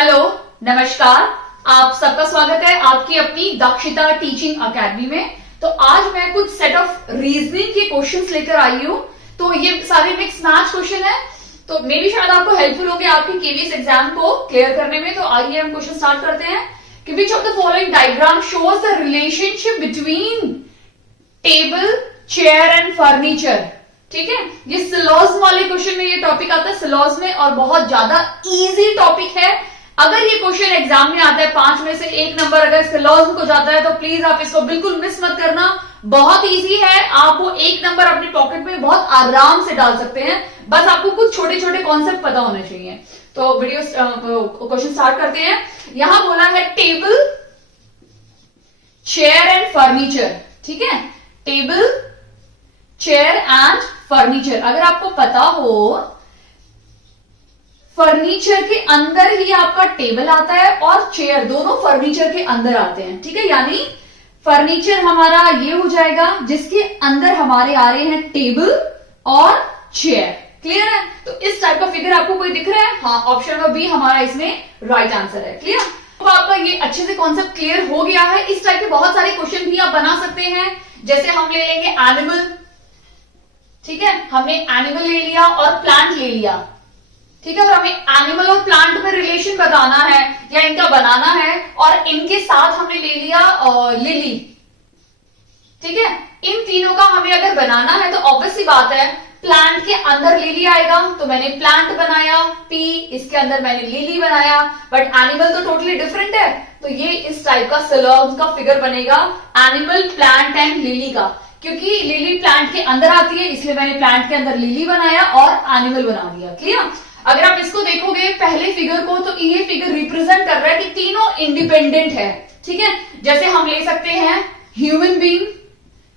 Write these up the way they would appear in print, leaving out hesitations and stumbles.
Hello, नमस्कार। आप सबका स्वागत है आपकी अपनी दक्षिता टीचिंग अकेडमी में। तो आज मैं कुछ सेट ऑफ रीजनिंग के क्वेश्चंस लेकर आई हूं। तो ये सारे मिक्स मैच क्वेश्चन है, तो मे भी शायद आपको हेल्पफुल होंगे आपकी केवीएस एग्जाम को क्लियर करने में। तो आइए हम क्वेश्चन स्टार्ट करते हैं कि which of the following diagram shows the relationship between table, chair and furniture. ठीक है, ये सिलॉज वाले क्वेश्चन में ये टॉपिक आता है सिलॉज में, और बहुत ज्यादा इजी टॉपिक है। अगर ये क्वेश्चन एग्जाम में आता है 5 में से 1 नंबर अगर सिलॉज को जाता है तो प्लीज आप इसको बिल्कुल मिस मत करना। बहुत इजी है, आप वो 1 नंबर अपनी पॉकेट में बहुत आराम से डाल सकते हैं। बस आपको कुछ छोटे छोटे कॉन्सेप्ट पता होने चाहिए। तो वीडियो क्वेश्चन स्टार्ट करते हैं। यहां बोला है टेबल, चेयर एंड फर्नीचर। ठीक है, टेबल, चेयर एंड फर्नीचर। अगर आपको पता हो फर्नीचर के अंदर ही आपका टेबल आता है और चेयर, दोनों फर्नीचर के अंदर आते हैं। ठीक है, यानी फर्नीचर हमारा ये हो जाएगा जिसके अंदर हमारे आ रहे हैं टेबल और चेयर। क्लियर है? तो इस टाइप का फिगर आपको कोई दिख रहा है? हाँ, ऑप्शन नंबर बी हमारा इसमें राइट आंसर है। क्लियर? तो आपका ये अच्छे से कॉन्सेप्ट क्लियर हो गया है। इस टाइप के बहुत सारे क्वेश्चन भी आप बना सकते हैं। जैसे हम ले लेंगे एनिमल। ठीक है, हमने एनिमल ले लिया और प्लांट ले लिया। ठीक है, और हमें एनिमल और प्लांट में रिलेशन बताना है या इनका बनाना है, और इनके साथ हमने ले लिया लिली। ठीक है, इन तीनों का हमें अगर बनाना है तो ऑब्वियस सी बात है प्लांट के अंदर लिली आएगा, तो मैंने प्लांट बनाया पी, इसके अंदर मैंने लिली बनाया। बट एनिमल तो टोटली डिफरेंट है, तो ये इस टाइप का सिलॉज का फिगर बनेगा एनिमल, प्लांट एंड लिली का। क्योंकि लिली प्लांट के अंदर आती है इसलिए मैंने प्लांट के अंदर लिली बनाया और एनिमल बना दिया। क्लियर? अगर आप इसको देखोगे पहले फिगर को, तो ये फिगर रिप्रेजेंट कर रहा है कि तीनों इंडिपेंडेंट है। ठीक है, जैसे हम ले सकते हैं ह्यूमन बीइंग,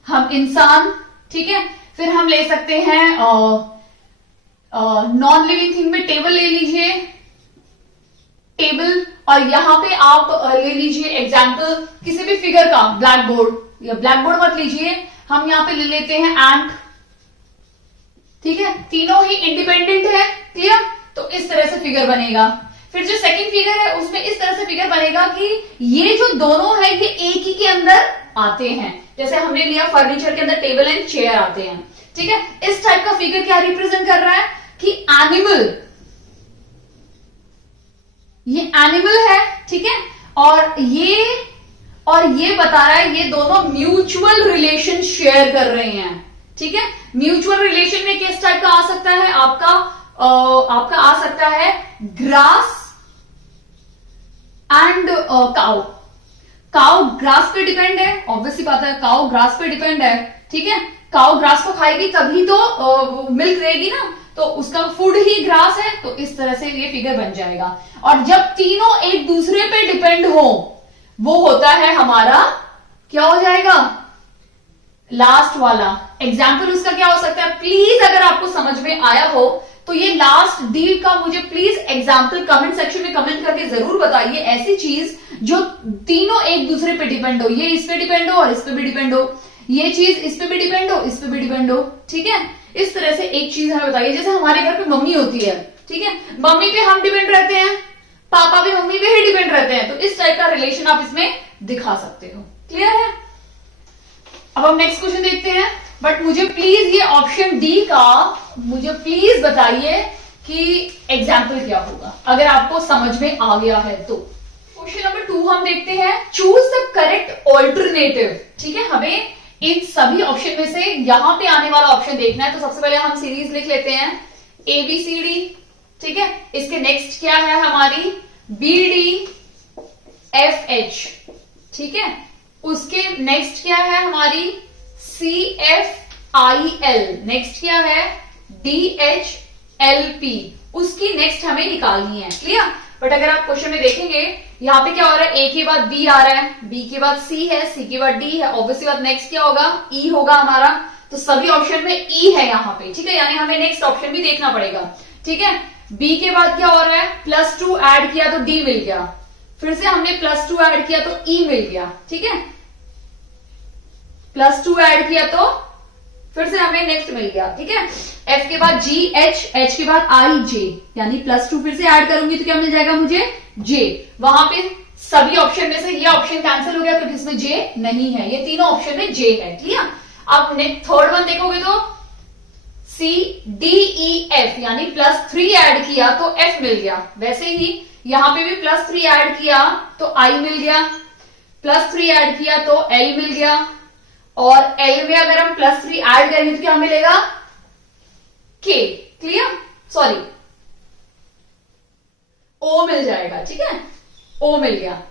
हम इंसान। ठीक है, फिर हम ले सकते हैं नॉन लिविंग थिंग में टेबल ले लीजिए, टेबल। और यहां पे आप ले लीजिए एग्जाम्पल किसी भी फिगर का, ब्लैक बोर्ड, या ब्लैक बोर्ड मत लीजिए, हम यहां पे ले लेते हैं एंट। ठीक है, तीनों ही इंडिपेंडेंट है। क्लियर? तो इस तरह से फिगर बनेगा। फिर जो सेकंड फिगर है उसमें इस तरह से फिगर बनेगा कि ये जो दोनों है ये एक ही के अंदर आते हैं। जैसे हमने लिया फर्नीचर के अंदर टेबल एंड चेयर आते हैं। ठीक है, इस टाइप का फिगर क्या रिप्रेजेंट कर रहा है कि एनिमल, ये एनिमल है। ठीक है, और ये बता रहा है ये दोनों म्यूचुअल रिलेशन शेयर कर रहे हैं। ठीक है, म्यूचुअल रिलेशन में किस टाइप का आ सकता है? आपका आ सकता है grass and cow. Cow grass पे डिपेंड है, ऑब्वियसली बात है, काउ ग्रास पे डिपेंड है। ठीक है, काउ ग्रास को खाएगी तभी तो मिल्क देगी ना, तो उसका फूड ही ग्रास है। तो इस तरह से ये फिगर बन जाएगा। और जब तीनों एक दूसरे पे डिपेंड हो, वो होता है हमारा, क्या हो जाएगा? लास्ट वाला एग्जाम्पल उसका क्या हो सकता है? प्लीज अगर आपको समझ में आया हो तो ये लास्ट डी का मुझे प्लीज एग्जाम्पल कमेंट सेक्शन में कमेंट करके जरूर बताइए। ऐसी चीज जो तीनों एक दूसरे पे डिपेंड हो, ये इस पे डिपेंड हो और इस पे भी डिपेंड हो, ये चीज इस पे भी डिपेंड हो, इस पे भी डिपेंड हो। ठीक है, इस तरह से एक चीज हमें बताइए। जैसे हमारे घर पे मम्मी होती है, ठीक है, मम्मी पे हम डिपेंड रहते हैं, पापा भी मम्मी पे ही डिपेंड रहते हैं। तो इस टाइप का रिलेशन आप इसमें दिखा सकते हो। क्लियर है? अब हम नेक्स्ट क्वेश्चन देखते हैं। बट मुझे प्लीज ये ऑप्शन डी का मुझे प्लीज बताइए कि एग्जाम्पल क्या होगा, अगर आपको समझ में आ गया है तो। क्वेश्चन नंबर 2 हम देखते हैं, चूज द करेक्ट ऑल्टरनेटिव। ठीक है, हमें इन सभी ऑप्शन में से यहां पे आने वाला ऑप्शन देखना है। तो सबसे पहले हम सीरीज लिख लेते हैं ABCD। ठीक है, इसके नेक्स्ट क्या है हमारी BDFH। ठीक है, उसके नेक्स्ट क्या है हमारी CFIL, नेक्स्ट क्या है DHLP, उसकी नेक्स्ट हमें निकालनी है। क्लियर? बट अगर आप क्वेश्चन में देखेंगे यहां पे क्या हो रहा है, A के बाद B आ रहा है, B के बाद C है, C के बाद D है, ऑब्वियसली बात नेक्स्ट क्या होगा? E होगा हमारा। तो सभी ऑप्शन में E है यहां पे। ठीक है, यानी हमें नेक्स्ट ऑप्शन भी देखना पड़ेगा। ठीक है, B के बाद क्या हो रहा है? +2 ऐड किया तो D मिल गया, फिर से हमने +2 ऐड किया तो E मिल गया। ठीक है, +2 ऐड किया तो फिर से हमें नेक्स्ट मिल गया। ठीक है, F के बाद G H, H के बाद I J, यानी +2 फिर से ऐड करूंगी तो क्या मिल जाएगा मुझे? जे, वहां पे सभी ऑप्शन में से ये ऑप्शन कैंसिल हो गया तो इसमें जे नहीं है, ये तीनों ऑप्शन में जे है। क्लियर? अब थर्ड वन देखोगे तो सी डी ई एफ यानी +3 ऐड किया तो एफ मिल गया, वैसे ही यहां पे भी +3 ऐड किया तो आई मिल गया, +3 ऐड किया तो एल मिल गया, और एल में अगर हम +3 ऐड करेंगे तो क्या मिलेगा? के। क्लियर? सॉरी, ओ मिल जाएगा। ठीक है, ओ मिल गया।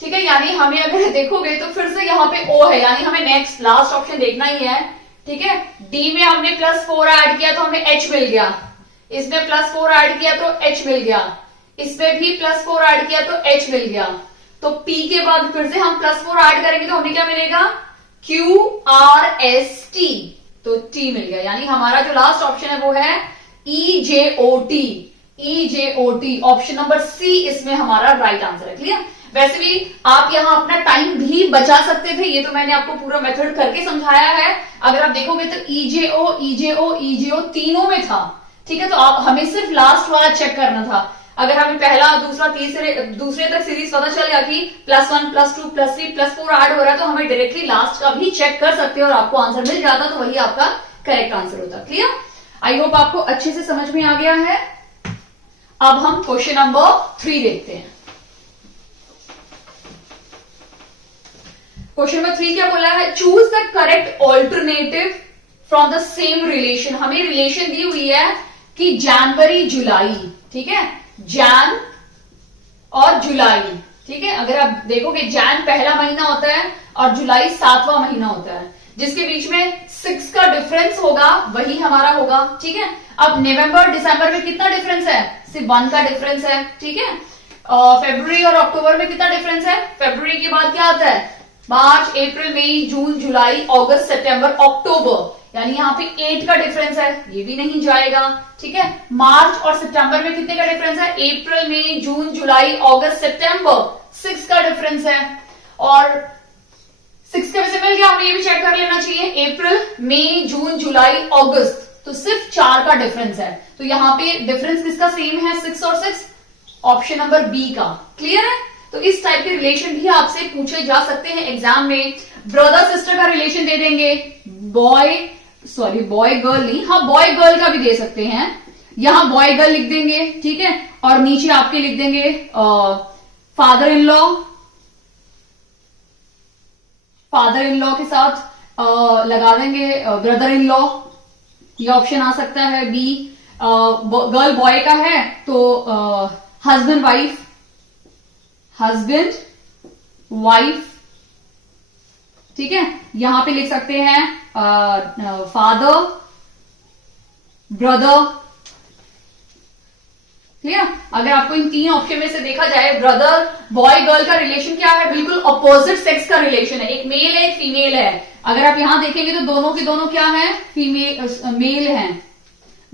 ठीक है, यानी हमें अगर देखोगे तो फिर से यहां पे ओ है, यानी हमें नेक्स्ट लास्ट ऑप्शन देखना ही है। ठीक है, डी में हमने +4 ऐड किया तो हमें एच मिल गया, इसमें +4 ऐड किया तो एच मिल गया, इसमें भी +4 ऐड किया तो एच मिल गया, तो पी के बाद फिर से हम +4 ऐड करेंगे तो हमें क्या मिलेगा? क्यू आर एस टी, तो टी मिल गया। यानी हमारा जो लास्ट ऑप्शन है वो है EJOT, EJOT, option number C इसमें हमारा राइट आंसर है। क्लियर? वैसे भी आप यहां अपना टाइम भी बचा सकते थे, ये तो मैंने आपको पूरा मेथड करके समझाया है। अगर आप देखोगे तो EJO, EJO, EJO तीनों में था। ठीक है, तो आप हमें सिर्फ लास्ट वाला चेक करना था। अगर हमें पहला, दूसरा, दूसरे तक सीरीज पता चल गया कि +1, +2, +3, +4 ऐड हो रहा है तो हमें डायरेक्टली लास्ट का भी चेक कर सकते हो और आपको आंसर मिल जाता, तो वही आपका करेक्ट आंसर होता। क्लियर? आई होप आपको अच्छे से समझ में आ गया है। अब हम क्वेश्चन नंबर 3 देखते हैं। क्वेश्चन नंबर 3 क्या बोला है? Choose the correct alternative from the same relation. हमें रिलेशन दी हुई है कि जनवरी जुलाई, ठीक है, जैन और जुलाई। ठीक है, अगर आप देखोगे जैन पहला महीना होता है और जुलाई 7वां महीना होता है, जिसके बीच में 6 का डिफरेंस होगा वही हमारा होगा। ठीक है, अब नवंबर दिसंबर में कितना डिफरेंस है? सिर्फ 1 का डिफरेंस है। ठीक है, फरवरी और अक्टूबर में कितना डिफरेंस है? फरवरी के बाद क्या आता है? मार्च, अप्रैल, मई, जून, जुलाई, अगस्त, सितंबर, अक्टूबर, यानी यहाँ पे 8 का डिफरेंस है, ये भी नहीं जाएगा। ठीक है, मार्च और सितंबर में कितने का डिफरेंस है? अप्रैल, मई, जून, जुलाई, अगस्त, सितंबर, 6 का डिफरेंस है, और 6 के वजह मिल गया, हमें ये भी चेक कर लेना चाहिए। अप्रैल, मई, जून, जुलाई, अगस्त, तो सिर्फ 4 का डिफरेंस है, तो यहाँ पे डिफरेंस किसका सेम है? 6 और 6, ऑप्शन नंबर बी का। क्लियर है? तो इस टाइप के रिलेशन भी आपसे पूछे जा सकते हैं एग्जाम में। ब्रदर सिस्टर का रिलेशन दे देंगे, बॉय गर्ल नहीं, हाँ बॉय गर्ल का भी दे सकते हैं। यहां बॉय गर्ल लिख देंगे, ठीक है, और नीचे आपके लिख देंगे फादर इन लॉ के साथ लगा देंगे ब्रदर इन लॉ, ये ऑप्शन आ सकता है बी। गर्ल बॉय का है तो हस्बैंड वाइफ, ठीक है, यहां पे लिख सकते हैं फादर ब्रदर। क्लियर? अगर आपको इन 3 ऑप्शन में से देखा जाए, ब्रदर बॉय गर्ल का रिलेशन क्या है? बिल्कुल अपोजिट सेक्स का रिलेशन है, एक मेल है एक फीमेल है। अगर आप यहां देखेंगे तो दोनों के दोनों क्या है? मेल हैं,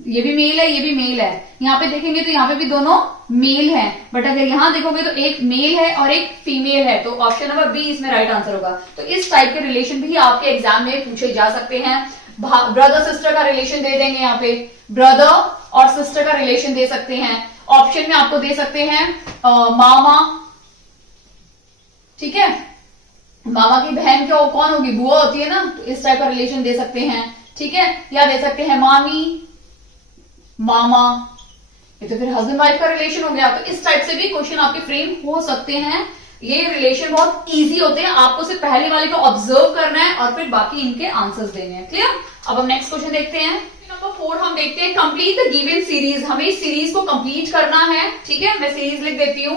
ये भी मेल है ये भी मेल है। यहां पे देखेंगे तो यहां पे भी दोनों मेल है, बट अगर यहां देखोगे तो एक मेल है और एक फीमेल है, तो ऑप्शन नंबर बी इसमें राइट आंसर होगा। तो इस टाइप के रिलेशन भी आपके एग्जाम में पूछे जा सकते हैं। ब्रदर सिस्टर का रिलेशन दे देंगे, यहाँ पे ब्रदर और सिस्टर का रिलेशन दे सकते हैं। ऑप्शन में आपको दे सकते हैं मामा, ठीक है, मामा की बहन क्या कौन होगी? बुआ होती है ना, तो इस टाइप का रिलेशन दे सकते हैं। ठीक है, या दे सकते हैं मामी मामा, ये तो फिर हस्बैंड वाइफ का रिलेशन हो गया। तो इस टाइप से भी क्वेश्चन आपके फ्रेम हो सकते हैं। ये रिलेशन बहुत इजी होते हैं, आपको सिर्फ पहले वाले को ऑब्जर्व करना है और फिर बाकी इनके आंसर्स देने हैं। क्लियर? अब हम नेक्स्ट क्वेश्चन देखते हैं। नंबर 4 हम देखते हैं कंप्लीट द गिवन सीरीज। हमें इस सीरीज को कंप्लीट करना है। ठीक है, मैं सीरीज लिख देती हूं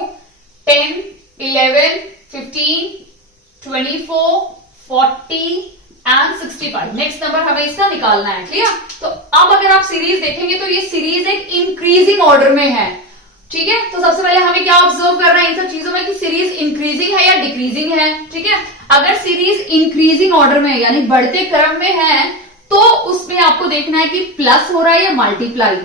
10, 11, 15, 24, 40 एंड 65। नेक्स्ट नंबर हमें इसका निकालना है। क्लियर? तो अब अगर आप सीरीज देखेंगे तो ये सीरीज एक इंक्रीजिंग ऑर्डर में है। ठीक है, तो सबसे पहले हमें क्या ऑब्जर्व करना है इन सब चीजों में कि सीरीज इंक्रीजिंग है या डिक्रीजिंग है। ठीक है, अगर सीरीज इंक्रीजिंग ऑर्डर में यानी बढ़ते क्रम में है तो उसमें आपको देखना है कि प्लस हो रहा है या मल्टीप्लाई।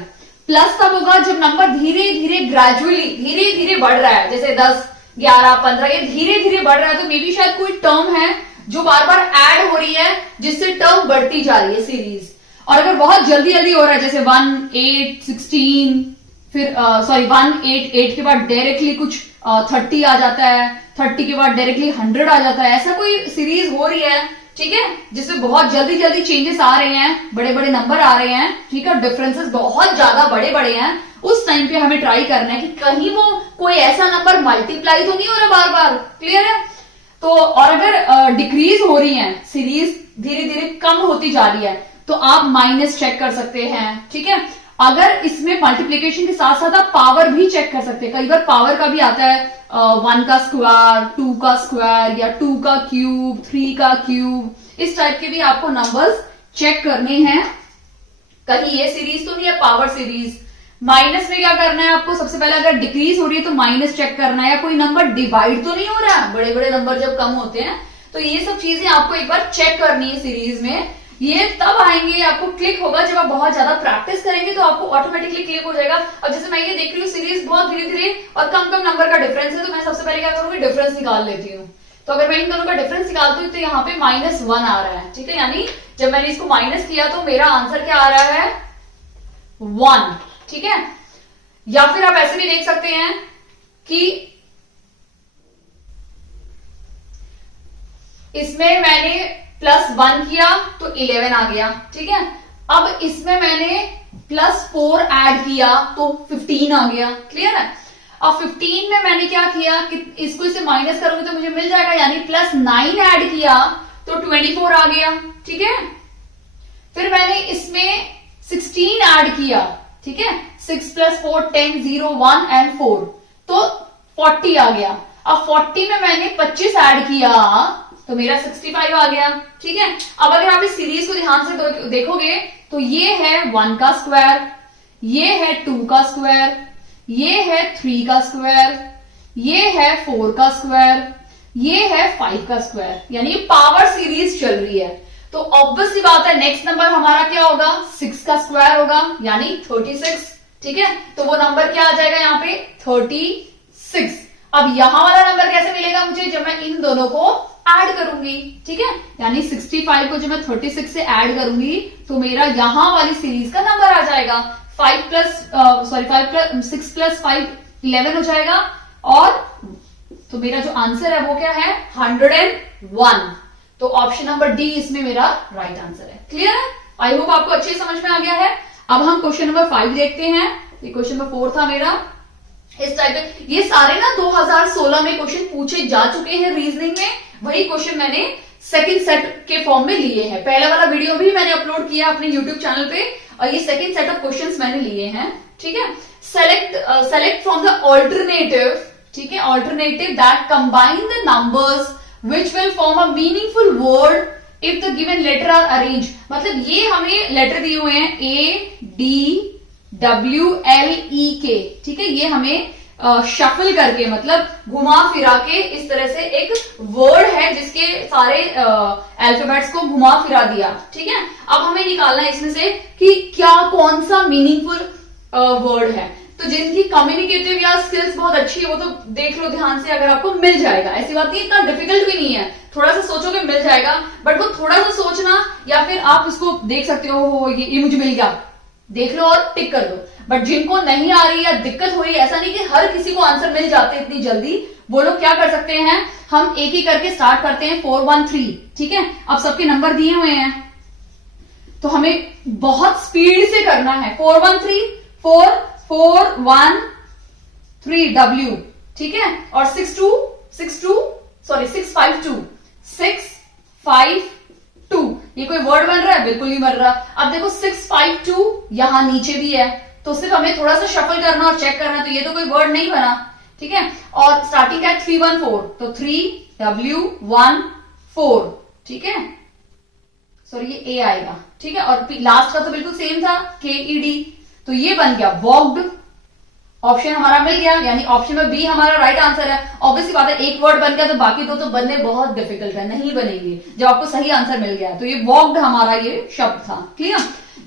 प्लस तब होगा जब नंबर धीरे धीरे ग्रेजुअली धीरे धीरे बढ़ रहा है, जैसे 10, 11, 15 ये धीरे धीरे बढ़ रहा है, तो मे बी शायद कोई टर्म है जो बार बार ऐड हो रही है जिससे टर्म बढ़ती जा रही है सीरीज। और अगर बहुत जल्दी जल्दी हो रहा है, जैसे 1, 8, 16, फिर सॉरी 188 के बाद डायरेक्टली कुछ 30 आ जाता है, 30 के बाद डायरेक्टली 100 आ जाता है, ऐसा कोई सीरीज हो रही है, ठीक है, जिसमें बहुत जल्दी जल्दी चेंजेस आ रहे हैं, बड़े बड़े नंबर आ रहे हैं, ठीक है, डिफरेंसेस बहुत ज्यादा बड़े बड़े हैं, उस टाइम पे हमें ट्राई करना है कि कहीं वो कोई ऐसा नंबर मल्टीप्लाई तो नहीं हो रहा बार बार। क्लियर है? तो और अगर डिक्रीज हो रही है सीरीज, धीरे धीरे कम होती जा रही है, तो आप माइनस चेक कर सकते हैं, ठीक है। अगर इसमें मल्टीप्लीकेशन के साथ साथ आप पावर भी चेक कर सकते हैं, कई बार पावर का भी आता है 1 का स्क्वायर, 2 का स्क्वायर, या 2 का क्यूब, 3 का क्यूब, इस टाइप के भी आपको नंबर्स चेक करने हैं। कहीं ये सीरीज तो नहीं है पावर सीरीज। माइनस में क्या करना है आपको, सबसे पहले अगर डिक्रीज हो रही है तो माइनस चेक करना है, या कोई नंबर डिवाइड तो नहीं हो रहा है, बड़े बड़े नंबर जब कम होते हैं तो ये सब चीजें आपको एक बार चेक करनी है सीरीज में। ये तब आएंगे, आपको क्लिक होगा जब आप बहुत ज्यादा प्रैक्टिस करेंगे, तो आपको ऑटोमेटिकली क्लिक हो जाएगा। अब जैसे मैं ये देख रही हूँ सीरीज बहुत धीरे धीरे और कम कम नंबर का डिफरेंस है, तो मैं सबसे पहले क्या करूंगी, डिफरेंस निकाल लेती हूँ। तो अगर मैं इन दोनों का डिफरेंस निकालती हूँ तो यहाँ पे -1 आ रहा है, ठीक है, यानी जब मैंने इसको माइनस किया तो मेरा आंसर क्या आ रहा है, 1, ठीक है। या फिर आप ऐसे भी देख सकते हैं कि इसमें मैंने +1 किया तो 11 आ गया, ठीक है। अब इसमें मैंने +4 ऐड किया तो 15 आ गया। क्लियर है? अब 15 में मैंने क्या किया कि इसको इसे माइनस करूंगी तो मुझे मिल जाएगा, यानी +9 ऐड किया तो 24 आ गया, ठीक है। फिर मैंने इसमें 16 ऐड किया, ठीक है, 6 + 4 10 0 1 and 4 तो 40 आ गया। अब 40 में मैंने 25 ऐड किया तो मेरा 65 आ गया, ठीक है। अब अगर आप इस सीरीज को ध्यान से देखोगे तो ये है 1 का स्क्वायर, ये है 2 का स्क्वायर, ये है 3 का स्क्वायर, ये है 4 का स्क्वायर, ये है 5 का स्क्वायर, यानी पावर सीरीज चल रही है। तो ऑब्वियस सी बात है नेक्स्ट नंबर हमारा क्या होगा, 6 का स्क्वायर होगा, यानी 36, ठीक है। तो वो नंबर क्या आ जाएगा यहाँ पे, 36। अब यहां वाला नंबर कैसे मिलेगा मुझे, जब मैं इन दोनों को ऐड करूंगी, ठीक है, यानी 65 को जब मैं 36 से ऐड करूंगी तो मेरा यहां वाली सीरीज का नंबर आ जाएगा 6 + 5 11 हो जाएगा, और तो मेरा जो आंसर है वो क्या है, 101। तो ऑप्शन नंबर डी इसमें मेरा राइट आंसर है। क्लियर है? आई होप आपको अच्छे समझ में आ गया है। अब हम क्वेश्चन नंबर 5 देखते हैं। ये क्वेश्चन नंबर 4 था मेरा, इस टाइप के ये सारे ना 2016 में क्वेश्चन पूछे जा चुके हैं रीजनिंग में, वही क्वेश्चन मैंने सेकंड सेट के फॉर्म में लिए हैं। पहला वाला वीडियो भी मैंने अपलोड किया अपने यूट्यूब चैनल पे, और ये सेकंड सेट ऑफ क्वेश्चंस मैंने लिए हैं, ठीक है। सेलेक्ट फ्रॉम द ऑल्टरनेटिव, ठीक है, alternative that combine the numbers which will form a meaningful word if the given letter are arrange. मतलब ये हमें लेटर दिए हुए हैं ADWLEK, ठीक है, ये हमें शफल करके मतलब घुमा फिरा के इस तरह से एक वर्ड है जिसके सारे अल्फाबेट्स को घुमा फिरा दिया, ठीक है। अब हमें निकालना है इसमें से कि क्या कौन सा मीनिंगफुल वर्ड है। तो जिनकी कम्युनिकेटिव या स्किल्स बहुत अच्छी है वो तो देख लो ध्यान से, अगर आपको मिल जाएगा, ऐसी बात नहीं, इतना डिफिकल्ट भी नहीं है, थोड़ा सा सोचोगे मिल जाएगा, बट वो थोड़ा सा सोचना, या फिर आप उसको देख सकते हो ये मुझे मिल गया, देख लो और टिक कर दो। बट जिनको नहीं आ रही या दिक्कत हो रही है, ऐसा नहीं कि हर किसी को आंसर मिल जाते इतनी जल्दी, वो लोग क्या कर सकते हैं, हम एक ही करके स्टार्ट करते हैं 413, ठीक है। अब सबके नंबर दिए हुए हैं तो हमें बहुत स्पीड से करना है। 413 4 4 1 3 W, ठीक है, और 652 652 ये कोई वर्ड बन रहा है, बिल्कुल नहीं बन रहा। अब देखो 652 यहां नीचे भी है, तो सिर्फ हमें थोड़ा सा शफल करना और चेक करना, तो ये तो कोई वर्ड नहीं बना, ठीक है। और स्टार्टिंग है 314, तो 3W14, ठीक है, सॉरी ये ए आएगा, ठीक है, और लास्ट का तो बिल्कुल सेम था KED, तो ये बन गया वॉक्ड। ऑप्शन हमारा मिल गया, यानी ऑप्शन में बी हमारा राइट आंसर है। ऑब्वियसली बात है, एक वर्ड बन गया तो बाकी दो तो बनने बहुत डिफिकल्ट है, नहीं बनेंगे जब आपको सही आंसर मिल गया। तो ये वॉक्ड हमारा ये शब्द था। क्लियर?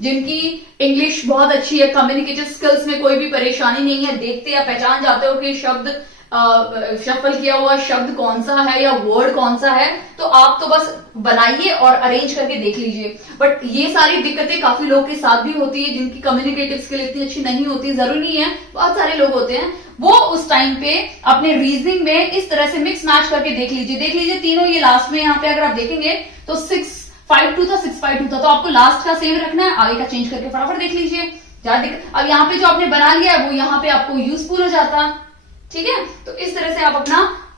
जिनकी इंग्लिश बहुत अच्छी है, कम्युनिकेटिव स्किल्स में कोई भी परेशानी नहीं है, देखते या पहचान जाते हो कि शब्द शफल किया हुआ शब्द कौन सा है या वर्ड कौन सा है, तो आप तो बस बनाइए और अरेंज करके देख लीजिए। बट ये सारी दिक्कतें काफी लोगों के साथ भी होती है जिनकी कम्युनिकेटिव स्किल इतनी अच्छी नहीं होती, जरूरी नहीं है, बहुत सारे लोग होते हैं, वो उस टाइम पे अपने रीजनिंग में इस तरह से मिक्स मैच करके देख लीजिए तीनों, ये लास्ट में यहाँ पे अगर आप देखेंगे तो 652 था, 652 था, तो आपको लास्ट का सेम रखना है, आगे का चेंज करके फटाफट देख लीजिए। अब यहाँ पे जो आपने बना लिया है वो यहाँ पे आपको यूजफुल हो जाता, ठीक है। तो इस तरह से आप अपना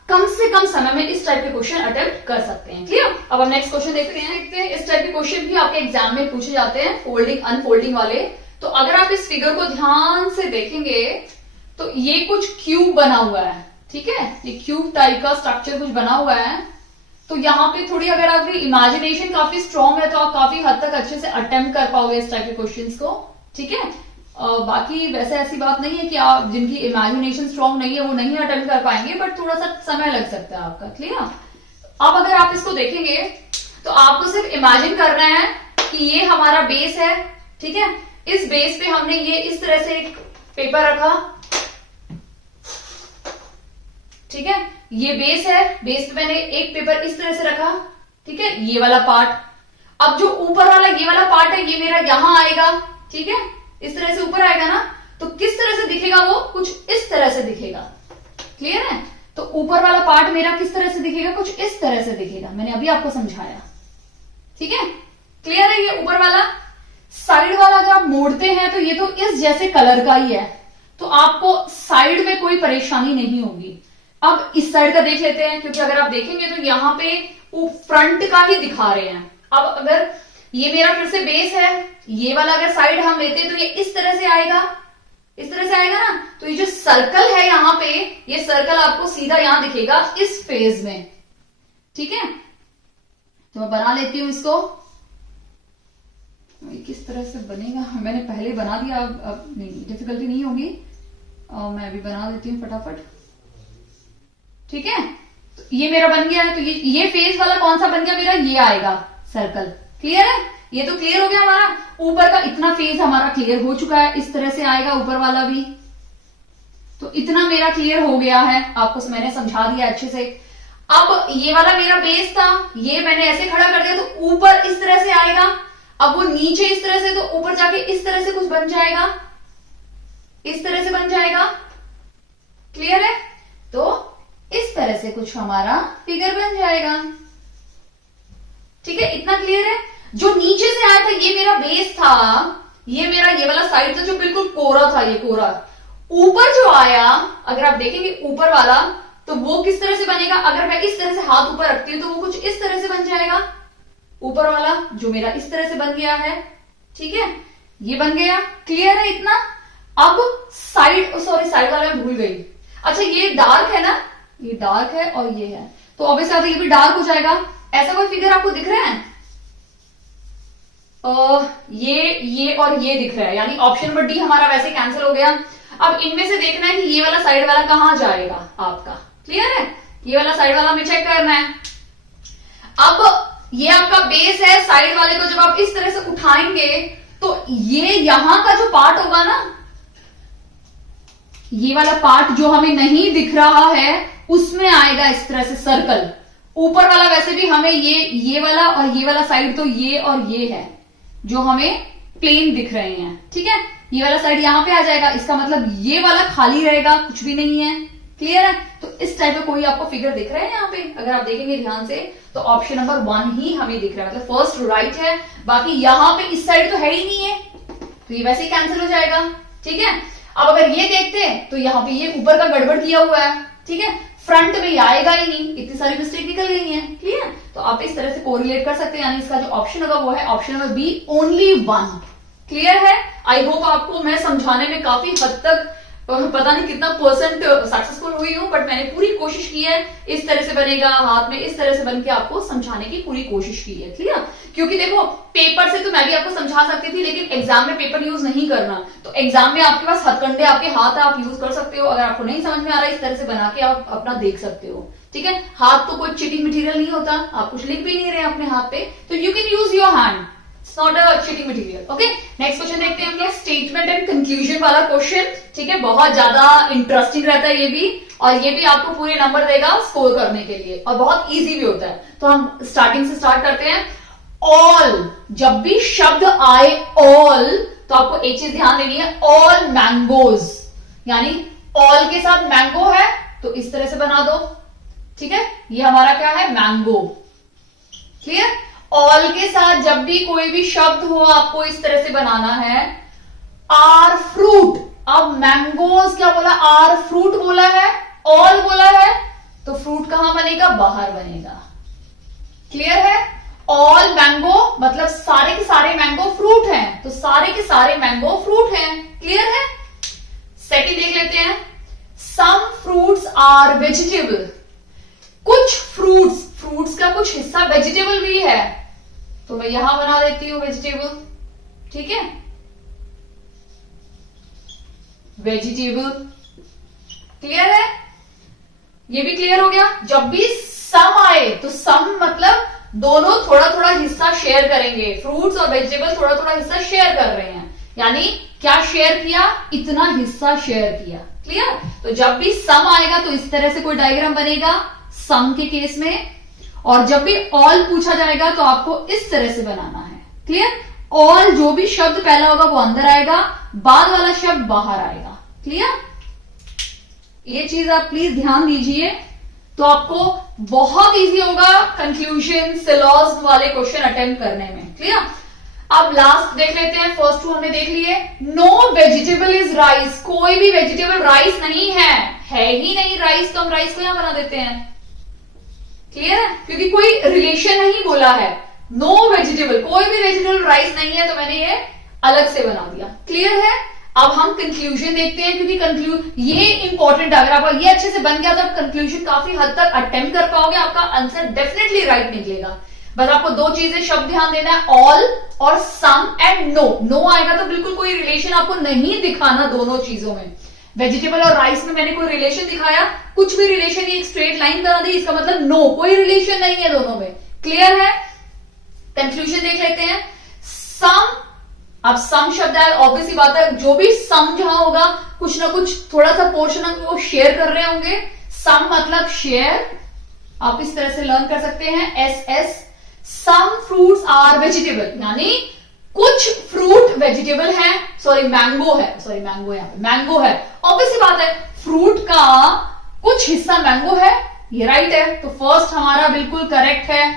कम से कम समय में इस टाइप के क्वेश्चन अटेम्प्ट कर सकते हैं, क्लियर। अब हम नेक्स्ट क्वेश्चन देखते हैं। इस टाइप के क्वेश्चन भी आपके एग्जाम में पूछे जाते हैं, फोल्डिंग अनफोल्डिंग वाले। तो अगर आप इस फिगर को ध्यान से देखेंगे तो ये कुछ क्यूब बना हुआ है, ठीक है, ये क्यूब टाइप का स्ट्रक्चर कुछ बना हुआ है। तो यहाँ पे थोड़ी अगर आपकी इमेजिनेशन काफी स्ट्रांग है तो आप काफी हद तक अच्छे से अटेम्प्ट कर पाओगे इस टाइप के क्वेश्चंस को, ठीक है। बाकी वैसे ऐसी बात नहीं है कि आप जिनकी इमेजिनेशन स्ट्रांग नहीं है वो नहीं अटेम्प्ट कर पाएंगे, बट थोड़ा सा समय लग सकता है आपका, क्लियर। अब अगर आप इसको देखेंगे तो आपको सिर्फ इमेजिन करना है कि ये हमारा बेस है, ठीक है। इस बेस पे हमने ये इस तरह से एक पेपर रखा, ठीक है, ये बेस है, बेस पे मैंने एक पेपर इस तरह से रखा, ठीक है, ये वाला पार्ट। अब जो ऊपर वाला ये वाला पार्ट है ये मेरा यहां आएगा, ठीक है, इस तरह से ऊपर आएगा ना, तो किस तरह से दिखेगा वो, कुछ इस तरह से दिखेगा, क्लियर है। तो ऊपर वाला पार्ट मेरा किस तरह से दिखेगा, कुछ इस तरह से दिखेगा, मैंने अभी आपको समझाया, ठीक है, क्लियर है। ये ऊपर वाला, साइड वाला जब आप मोड़ते हैं तो ये तो इस जैसे कलर का ही है, तो आपको साइड में कोई परेशानी नहीं होगी। अब इस साइड का देख लेते हैं, क्योंकि अगर आप देखेंगे तो यहां पे फ्रंट का ही दिखा रहे हैं। अब अगर ये मेरा फिर से बेस है, ये वाला अगर साइड हम लेते हैं तो ये इस तरह से आएगा, इस तरह से आएगा ना, तो ये जो सर्कल है यहां पे, ये सर्कल आपको सीधा यहां दिखेगा इस फेज में, ठीक है। तो मैं बना लेती हूं इसको, किस तरह से बनेगा, मैंने पहले बना दिया, अब नहीं डिफिकल्टी नहीं होगी, मैं अभी बना देती हूँ फटाफट, ठीक है। तो ये मेरा बन गया है, तो ये फेज वाला कौन सा बन गया मेरा, ये आएगा सर्कल, क्लियर है। ये तो क्लियर हो गया हमारा, ऊपर का इतना फेज हमारा क्लियर हो चुका है, इस तरह से आएगा ऊपर वाला भी, तो इतना मेरा क्लियर हो गया है, आपको मैंने समझा दिया अच्छे से। अब ये वाला मेरा बेस था, ये मैंने ऐसे खड़ा कर दिया तो ऊपर इस तरह से आएगा, अब वो नीचे इस तरह से, तो ऊपर जाके इस तरह से कुछ बन जाएगा, इस तरह से बन जाएगा, क्लियर है। तो इस तरह से कुछ हमारा फिगर बन जाएगा, ठीक है, इतना क्लियर है। जो नीचे से आया था ये मेरा बेस था, ये मेरा ये वाला साइड था जो बिल्कुल कोरा था, ये कोरा। ऊपर जो आया अगर आप देखेंगे ऊपर वाला, तो वो किस तरह से बनेगा, अगर मैं इस तरह से हाथ ऊपर रखती हूं तो वो कुछ इस तरह से बन जाएगा, ऊपर वाला जो मेरा इस तरह से बन गया है, ठीक है, ये बन गया, क्लियर है इतना। अब साइड साइड वाला मैं भूल गई, अच्छा ये डार्क है ना, ये डार्क है और ये है, तो ऑब्वियसली ये भी डार्क हो जाएगा। ऐसा कोई फिगर आपको दिख रहा है, ये और ये दिख रहा है, यानी ऑप्शन नंबर डी हमारा वैसे कैंसिल हो गया। अब इनमें से देखना है कि ये वाला साइड वाला कहां जाएगा आपका, क्लियर है, ये वाला साइड वाला हमें चेक करना है। अब ये आपका बेस है, साइड वाले को जब आप इस तरह से उठाएंगे तो ये यहां का जो पार्ट होगा ना, ये वाला पार्ट जो हमें नहीं दिख रहा है उसमें आएगा इस तरह से सर्कल। ऊपर वाला वैसे भी हमें ये वाला और ये वाला साइड तो ये और ये है जो हमें प्लेन दिख रहे हैं, ठीक है, ये वाला साइड यहां पे आ जाएगा, इसका मतलब ये वाला खाली रहेगा, कुछ भी नहीं है, क्लियर है। तो इस टाइप का कोई आपको फिगर दिख रहा है यहाँ पे, अगर आप देखेंगे ध्यान से तो ऑप्शन नंबर 1 ही हमें दिख रहा है, मतलब फर्स्ट राइट है, बाकी यहाँ पे इस साइड तो है ही नहीं है, तो ये वैसे ही कैंसिल हो जाएगा, ठीक है। अब अगर ये देखते हैं तो यहाँ पे ये ऊपर का गड़बड़ किया हुआ है, ठीक है, फ्रंट में आएगा ही नहीं, इतनी सारी मिस्टेक निकल गई है, क्लियर। तो आप इस तरह से कोरिलेट कर सकते हैं, यानी इसका जो ऑप्शन होगा वो है option number B, only 1, clear है। आई होप आपको मैं समझाने में काफी हद तक पता नहीं कितना परसेंट सक्सेसफुल हुई हूं, बट मैंने पूरी कोशिश की है, इस तरह से बनेगा, हाथ में इस तरह से बन के आपको समझाने की पूरी कोशिश की है, क्लियर। क्योंकि देखो पेपर से तो मैं भी आपको समझा सकती थी, लेकिन एग्जाम में पेपर यूज नहीं करना, तो एग्जाम में आपके पास हथकंडे आपके हाथ है, आप यूज कर सकते हो, अगर आपको नहीं समझ में आ रहा है इस तरह से बना के आप अपना देख सकते हो, ठीक है। हाथ तो कोई चीटिंग मटेरियल नहीं होता, आप कुछ लिख भी नहीं रहे अपने हाथ पे, तो you can use your hand, not a cheating material. Okay, next question देखते हैं हम लोग, स्टेटमेंट एंड कंक्लूजन वाला क्वेश्चन। ठीक है, बहुत ज्यादा इंटरेस्टिंग रहता है ये भी, और ये भी आपको पूरे नंबर देगा स्कोर करने के लिए, और बहुत इजी भी होता है। तो हम स्टार्टिंग से स्टार्ट करते हैं। ऑल, जब भी शब्द आए ऑल, तो आपको एक चीज ध्यान देनी है, ऑल मैंगोज, यानी ऑल के साथ मैंगो है तो इस तरह से बना दो। ठीक है, ये हमारा क्या है, मैंगो। क्लियर? ऑल के साथ जब भी कोई भी शब्द हो आपको इस तरह से बनाना है। आर फ्रूट, अब मैंगोज क्या बोला, आर फ्रूट बोला है, ऑल बोला है, तो फ्रूट कहां बनेगा, बाहर बनेगा। क्लियर है? ऑल मैंगो मतलब सारे के सारे मैंगो फ्रूट हैं, तो सारे के सारे मैंगो फ्रूट हैं। क्लियर है? सेकंड देख लेते हैं, सम फ्रूट्स आर वेजिटेबल, कुछ फ्रूट्स, फ्रूट्स का कुछ हिस्सा वेजिटेबल भी है, तो मैं यहां बना देती हूं वेजिटेबल। ठीक है, वेजिटेबल। क्लियर है? ये भी क्लियर हो गया। जब भी सम आए तो सम मतलब दोनों थोड़ा थोड़ा हिस्सा शेयर करेंगे, फ्रूट्स और वेजिटेबल थोड़ा थोड़ा हिस्सा शेयर कर रहे हैं, यानी क्या शेयर किया, इतना हिस्सा शेयर किया। क्लियर? तो जब भी सम आएगा तो इस तरह से कोई डायग्राम बनेगा सम के केस में, और जब भी ऑल पूछा जाएगा तो आपको इस तरह से बनाना है। क्लियर? ऑल जो भी शब्द पहला होगा वो अंदर आएगा, बाद वाला शब्द बाहर आएगा। क्लियर? ये चीज आप प्लीज ध्यान दीजिए, तो आपको बहुत इजी होगा कंक्लूजन सिलॉज वाले क्वेश्चन अटेम्प्ट करने में। क्लियर? अब लास्ट देख लेते हैं, फर्स्ट टू हमने देख लिए। नो वेजिटेबल इज राइस, कोई भी वेजिटेबल राइस नहीं है ही नहीं राइस, तो हम राइस को यहां बना देते हैं। क्लियर है? क्योंकि कोई रिलेशन नहीं बोला है। नो वेजिटेबल, कोई भी वेजिटेबल राइस नहीं है, तो मैंने ये अलग से बना दिया। क्लियर है? अब हम कंक्लूजन देखते हैं, क्योंकि ये इंपॉर्टेंट है। अगर आपका ये अच्छे से बन गया तो आप कंक्लूजन काफी हद तक अटेम्प्ट कर पाओगे, आपका आंसर डेफिनेटली राइट निकलेगा। बस आपको दो चीजें शब्द ध्यान देना है, ऑल और सम एंड नो। नो आएगा तो बिल्कुल कोई रिलेशन आपको नहीं दिखाना दोनों चीजों में। वेजिटेबल और राइस में मैंने कोई रिलेशन दिखाया, कुछ भी रिलेशन, एक स्ट्रेट लाइन बना दी, इसका मतलब नो, कोई रिलेशन नहीं है दोनों में। क्लियर है? कंक्लूजन देख लेते हैं। सम, अब सम शब्द है, ऑब्वियसली बात है, जो भी सम जहां होगा कुछ ना कुछ थोड़ा सा पोर्शन वो शेयर कर रहे होंगे। सम मतलब शेयर, आप इस तरह से लर्न कर सकते हैं, S S. Some fruits are vegetable, यानी कुछ फ्रूट वेजिटेबल है, सॉरी मैंगो है, सॉरी मैंगो, यहां पे मैंगो है, ऑब्वियसली बात है, फ्रूट का कुछ हिस्सा मैंगो है, ये राइट है, तो फर्स्ट हमारा बिल्कुल करेक्ट है।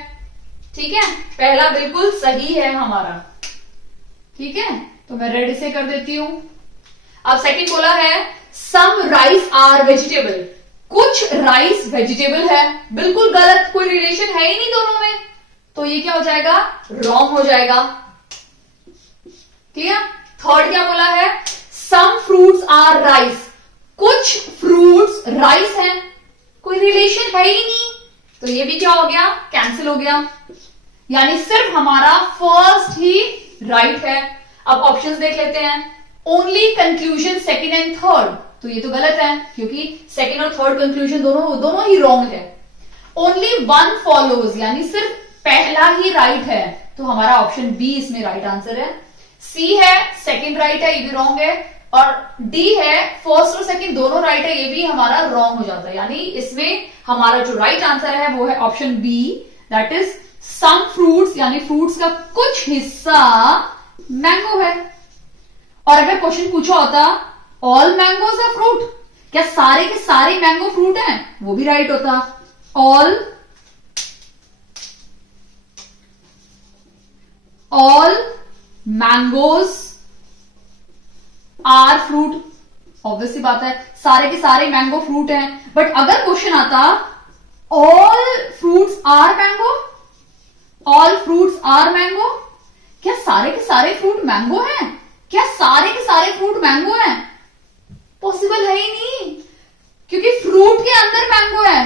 ठीक है, पहला बिल्कुल सही है हमारा। ठीक है, तो मैं रेड से कर देती हूं। अब सेकंड बोला है, सम राइस आर वेजिटेबल, कुछ राइस वेजिटेबल है, बिल्कुल गलत, कोई रिलेशन है ही नहीं दोनों में, तो ये क्या हो जाएगा, रॉन्ग हो जाएगा। ठीक है? थर्ड क्या बोला है, सम फ्रूट्स आर राइस, कुछ फ्रूट्स राइस हैं, कोई रिलेशन है ही नहीं, तो ये भी क्या हो गया, कैंसिल हो गया, यानी सिर्फ हमारा फर्स्ट ही राइट है। अब ऑप्शंस देख लेते हैं। Only conclusion second and third, तो ये तो गलत है, क्योंकि सेकंड और थर्ड कंक्लूजन दोनों ही रॉन्ग है। ओनली वन फॉलोज, यानी सिर्फ पहला ही राइट है, तो हमारा ऑप्शन बी इसमें राइट आंसर है। सी है, सेकंड राइट है, ये भी रॉन्ग है, और डी है, फर्स्ट और सेकंड दोनों राइट है, ये भी हमारा रॉन्ग हो जाता है, यानी इसमें हमारा जो राइट आंसर है वो है option B, that is some fruits, यानी फ्रूट्स का कुछ हिस्सा मैंगो है। और अगर क्वेश्चन पूछा होता ऑल मैंगोज आर फ्रूट, क्या सारे के सारे मैंगो फ्रूट हैं, वो भी राइट होता। All mangoes are fruit, obviously बात है, सारे के सारे मैंगो फ्रूट हैं। बट अगर क्वेश्चन आता all fruits are mango, all fruits are mango, क्या सारे के सारे फ्रूट मैंगो हैं, क्या सारे के सारे फ्रूट मैंगो हैं, पॉसिबल है ही नहीं, क्योंकि फ्रूट के अंदर मैंगो है।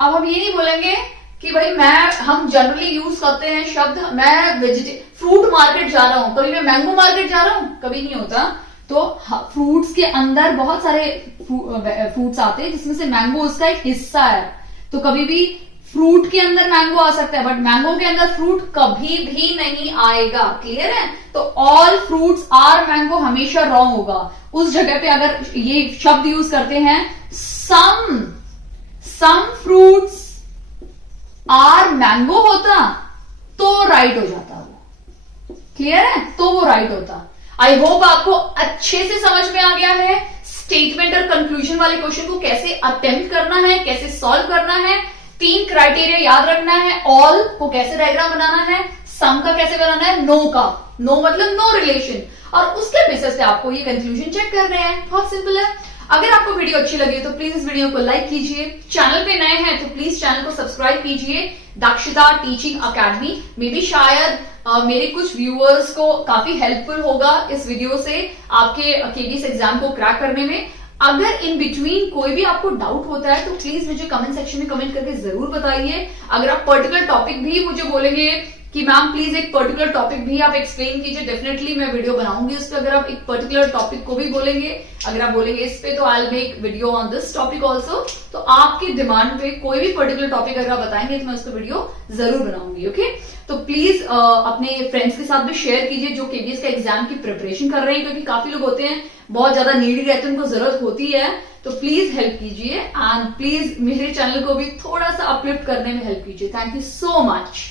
अब हम ये नहीं बोलेंगे कि भाई हम जनरली यूज करते हैं शब्द, मैं फ्रूट मार्केट जा रहा हूं, कभी मैं मैंगो मार्केट जा रहा हूं, कभी नहीं होता। तो फ्रूट्स के अंदर बहुत सारे फ्रूट्स आते हैं जिसमें से मैंगो उसका एक हिस्सा है, तो कभी भी फ्रूट के अंदर मैंगो आ सकता है, बट मैंगो के अंदर फ्रूट कभी भी नहीं आएगा। क्लियर है? तो ऑल फ्रूट्स आर मैंगो हमेशा रॉन्ग होगा। उस जगह पे अगर ये शब्द यूज करते हैं सम फ्रूट्स आर मैंगो होता तो राइट हो जाता वो। क्लियर है? तो वो राइट होता। आई होप आपको अच्छे से समझ में आ गया है स्टेटमेंट और कंक्लूजन वाले क्वेश्चन को कैसे अटेम्प्ट करना है, कैसे सॉल्व करना है। 3 क्राइटेरिया याद रखना है। ऑल को कैसे डायग्राम बनाना है, सम का कैसे बनाना है, नो का, नो मतलब नो रिलेशन, और उसके बेसिस पे आपको ये कंक्लूजन चेक कर रहे हैं। बहुत सिंपल है। अगर आपको वीडियो अच्छी लगी तो प्लीज इस वीडियो को लाइक कीजिए। चैनल पे नए हैं तो प्लीज चैनल को सब्सक्राइब कीजिए। दक्षता टीचिंग अकेडमी में भी शायद मेरे कुछ व्यूअर्स को काफी हेल्पफुल होगा इस वीडियो से आपके केबीएस एग्जाम को क्रैक करने में। अगर इन बिटवीन कोई भी आपको डाउट होता है तो प्लीज मुझे कमेंट सेक्शन में कमेंट करके जरूर बताइए। अगर आप पर्टिकुलर टॉपिक भी मुझे बोलेंगे कि मैम प्लीज एक पर्टिकुलर टॉपिक भी आप एक्सप्लेन कीजिए, डेफिनेटली मैं वीडियो बनाऊंगी उस पर। अगर आप एक पर्टिकुलर टॉपिक को भी बोलेंगे, अगर आप बोलेंगे इस पे, तो I will make video on this topic also. तो आपकी डिमांड पे कोई भी पर्टिकुलर टॉपिक अगर आप बताएंगे तो मैं उस पर वीडियो जरूर बनाऊंगी। ओके, तो प्लीज अपने फ्रेंड्स के साथ भी शेयर कीजिए जो केबीएस का एग्जाम की प्रिपरेशन कर रहे हैं, क्योंकि काफी लोग होते हैं बहुत ज्यादा नीडी रहते हैं, उनको जरूरत होती है। तो प्लीज हेल्प कीजिए एंड प्लीज मेरे चैनल को भी थोड़ा सा अपलिफ्ट करने में हेल्प कीजिए। Thank you so much.